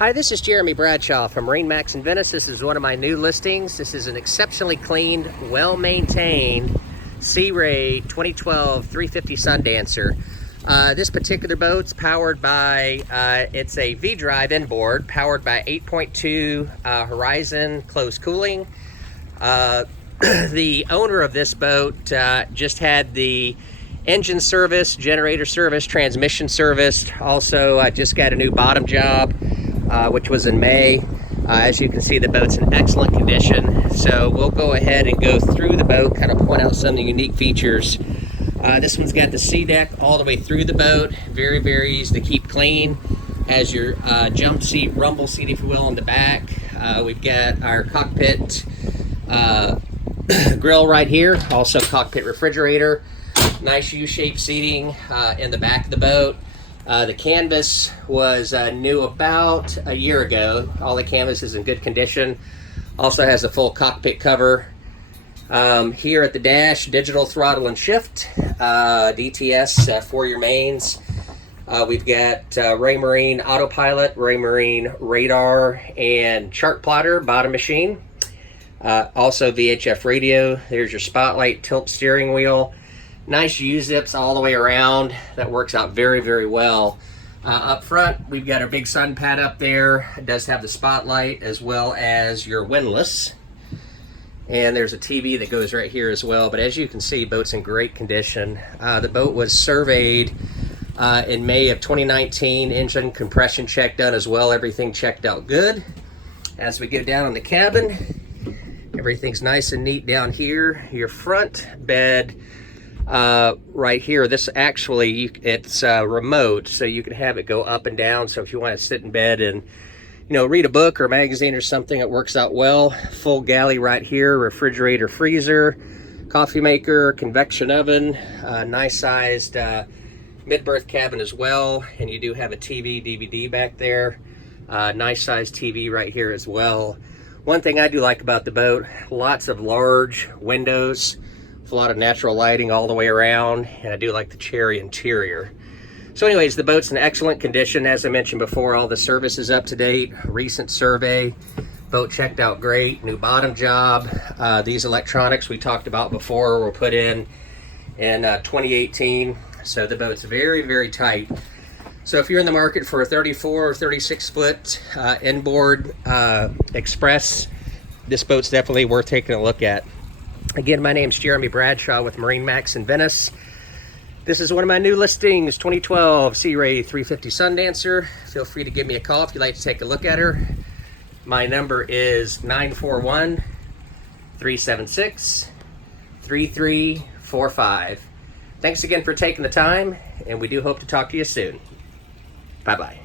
Hi, this is Jeremy Bradshaw from MarineMax in Venice. This is one of my new listings. This is an exceptionally cleaned, well-maintained Sea Ray 2012 350 Sundancer. This particular boat's powered by, it's a V-Drive inboard, powered by 8.2 Horizon closed cooling. The owner of this boat just had the engine service, generator service, transmission service. Also, I just got a new bottom job, which was in May. As you can see, the boat's in excellent condition. So we'll go ahead and go through the boat, kind of point out some of the unique features. This one's got the sea deck all the way through the boat. Very, very easy to keep clean. Has your jump seat, rumble seat, if you will, on the back. We've got our cockpit grill right here. Also cockpit refrigerator. Nice U-shaped seating in the back of the boat. The canvas was new about a year ago. All the canvas is in good condition. Also has a full cockpit cover. Here at the dash, digital throttle and shift, DTS for your mains. We've got Raymarine autopilot, Raymarine radar, and chart plotter bottom machine. Also VHF radio. There's your spotlight, tilt steering wheel. Nice U-zips all the way around. That works out very, very well. Up front, we've got our big sun pad up there. It does have the spotlight as well as your windlass. And there's a TV that goes right here as well. But as you can see, boat's in great condition. The boat was surveyed in May of 2019. Engine compression check done as well. Everything checked out good. As we go down in the cabin, everything's nice and neat down here. Your front bed right here, this actually, it's remote, so you can have it go up and down. So if you want to sit in bed and, you know, read a book or a magazine or something, it works out well. Full galley right here, refrigerator, freezer, coffee maker, convection oven, nice sized mid-berth cabin as well. And you do have a TV, DVD back there. Nice sized TV right here as well. One thing I do like about the boat, lots of large windows, a lot of natural lighting all the way around, and I do like the cherry interior. So anyways, the boat's in excellent condition. As I mentioned before, all the service is up to date. Recent survey, boat checked out great. New bottom job. These electronics we talked about before were put in 2018. So the boat's very, very tight. So if you're in the market for a 34 or 36 foot inboard express, this boat's definitely worth taking a look at. Again, my name's Jeremy Bradshaw with MarineMax in Venice. This is one of my new listings, 2012 Sea Ray 350 Sundancer. Feel free to give me a call if you'd like to take a look at her. My number is 941-376-3345. Thanks again for taking the time, and we do hope to talk to you soon. Bye-bye.